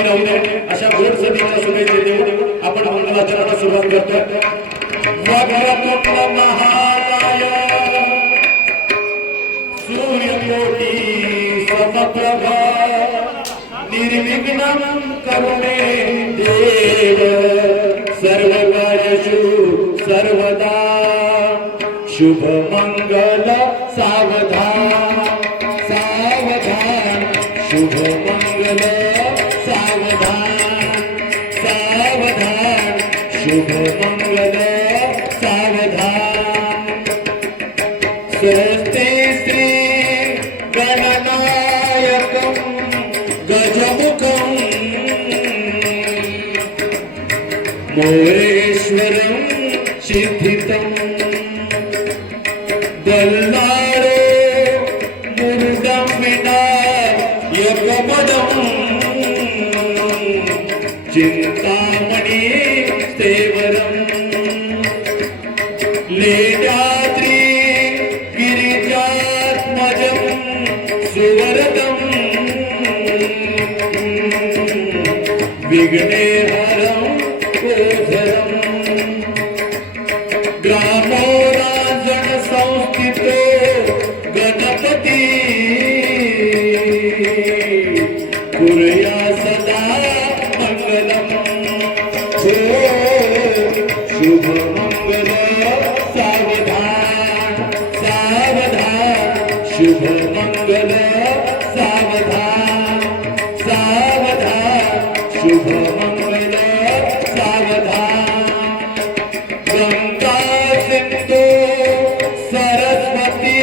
दुःखी होऊ नये अशा गोड सभेच्या शुभेच्छा देऊन आपण मंगलाचरणाला सुरुवात करतो वक्रतुंड सूर्यकोटी समप्रभ निर्विघ्नं करुणे देव सर्वकार्यषु सर्वदा शुभ मंगल सावधान నమస్తే శ్రీ గణనాయకం గజముఖం మోరేశ్వరం సిద్ధితం దల్లాడే మురుదం వినాయకపదం చింతామణి సేవరం లేడా शुभ सावधान सावधान शुभ सावधान सावधान शुभ सरस्वती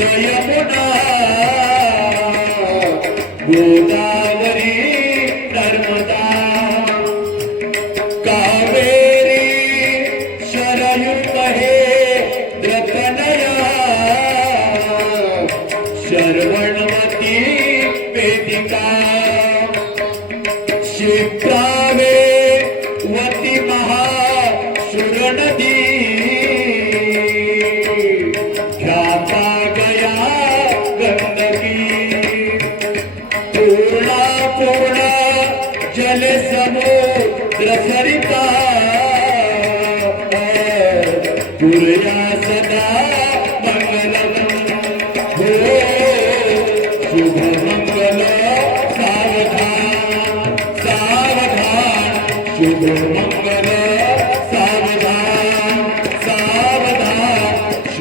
यमुना गोदावरी शर्वणवती वेदिका क्षिप्रावे वती महा सुरनदी। ख्याता गया गंदगी। पूर्णा पूर्णा जल समुद्र सरिता। पुरया सदा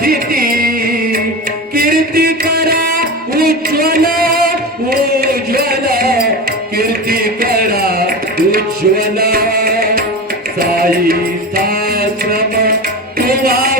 प्रथिती कीर्ती करा उज्ज्वल उज्ज्वल. कीर्ती करा उज्ज्वल. साई साश्रम तुवा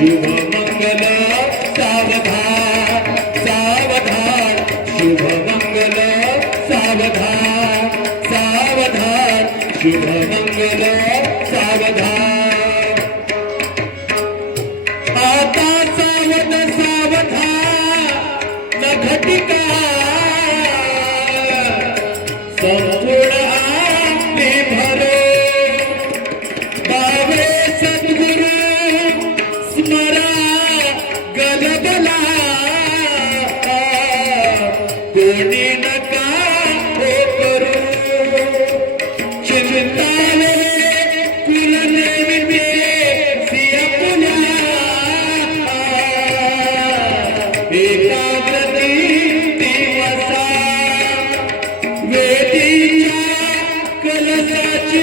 शुभ मंगल सावधान सावधान शुभ मंगल सावधान सावधान शुभ मंगल सावधान. आता सावध सावधान नघटिका